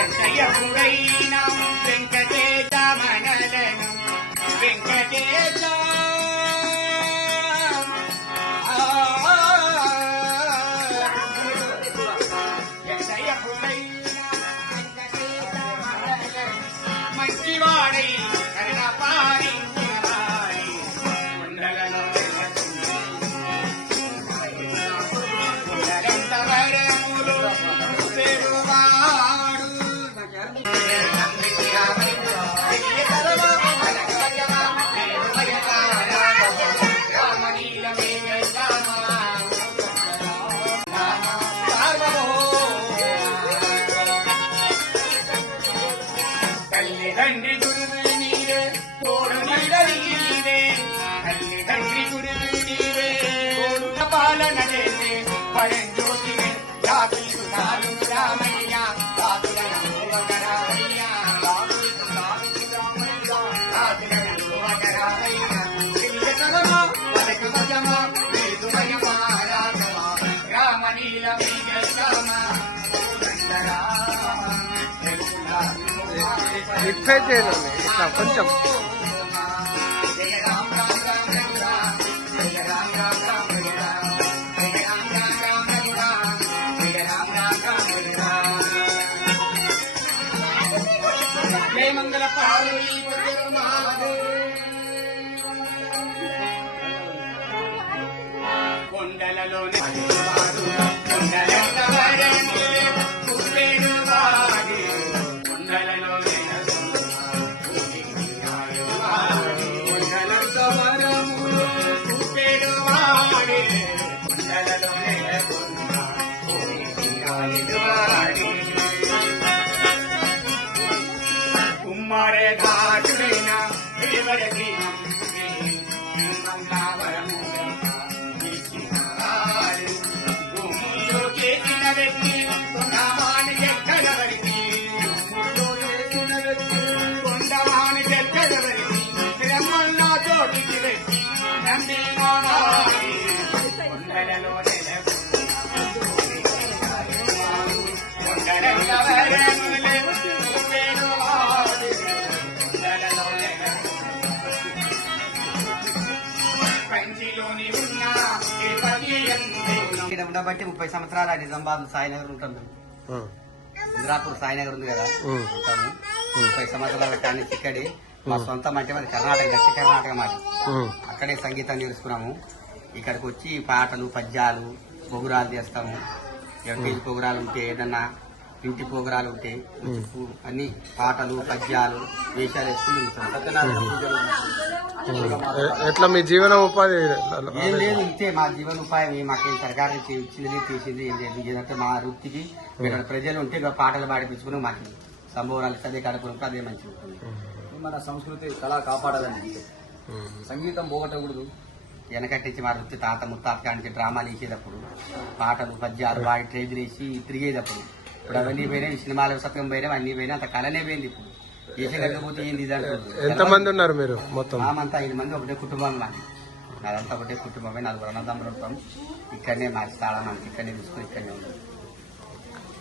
ఎంతయముడైనా వెంకటేశ మనలను వెంకటేశ ఎంతయముడైనా వెంకటేశ మనలను మంచివాడై కరుణపారి తల్లిదండ్రి గురువు నీవే తోడు నీవే తల్లిదండ్రి గురువు నీవే తోడు పాలన చేసే పరంజ్యోతివే జాతి సుధాలు రామయ్య ఇట్లా చేయాలండి ఇట్లా కొంచెం మంగళ పార్వతీ కొండలలోనే కుమ్మరే ఘాటుడైన విలువరకి భూముల్లో చేసిన వ్యక్తి కొండవాణి ఎక్కడవరికి కొండవాణి ఎక్కడవరికి బ్రహ్మన్న చోటికి వ్యక్తి నమ్మి కొండలలో ఇక్కడ ఉండబట్టి 30 సంవత్సరాలు నిజామాబాద్ సాయినగర్ ఉంటాం. ఇంద్రాపూర్ సాయినగర్ ఉంది కదా, ఉంటాము 30 సంవత్సరాల కానీ ఇక్కడే మా సొంతం అంటే మరి కర్ణాటక దక్షిణ కర్ణాటక మాది. అక్కడే సంగీతం నేర్చుకున్నాము. ఇక్కడికి వచ్చి పాటలు పద్యాలు పొగురాలు చేస్తాము. ఎవరికి పొగురాలు ఉంటే ఏదన్నా ఇంటి పోగురాలు ఉంటే అన్ని పాటలు పద్యాలు వేషాలు వేసుకుని సత్యనారాయణ పూజలు. ఎట్లా మీ జీవన ఉపాధి? ఏం లేదు, ఇంతే మా జీవన ఉపాయం. మాకేం సర్కారు ఇచ్చింది చేసింది ఏం లేదు. ఏదంటే మా వృత్తికి ఇక్కడ ప్రజలు ఉంటే పాటలు పాడిపించుకుని మాకు సంభవనాలు చదివే కడుపులకు అదే మంచిగా ఉంటుంది. మన సంస్కృతి కళ కాపాడాలని సంగీతం పోగొట్టకూడదు. వెనకట్టించి మా వృత్తి తాత ముత్తాత కానించి డ్రామాలు వేసేటప్పుడు పాటలు పద్యాలు వాడి ట్రేజులు వేసి తిరిగేటప్పుడు ఇప్పుడు అవన్నీ పోయినాయి. సినిమాలు సత్యం పోయినా అన్ని పోయినా అంత కళనే పోయింది. ఇప్పుడు వేసకపోతే ఏంది ఎంతమంది ఉన్నారు మీరు? మొత్తం మామంతా 5 మంది ఒకటే కుటుంబం. నాదంతా ఒకటే కుటుంబమే. 4 అన్నదమ్ములు ఉంటాం. ఇక్కడనే మా చాలా మంది ఇక్కడనే తీసుకుని ఇక్కడనే ఉంటాం.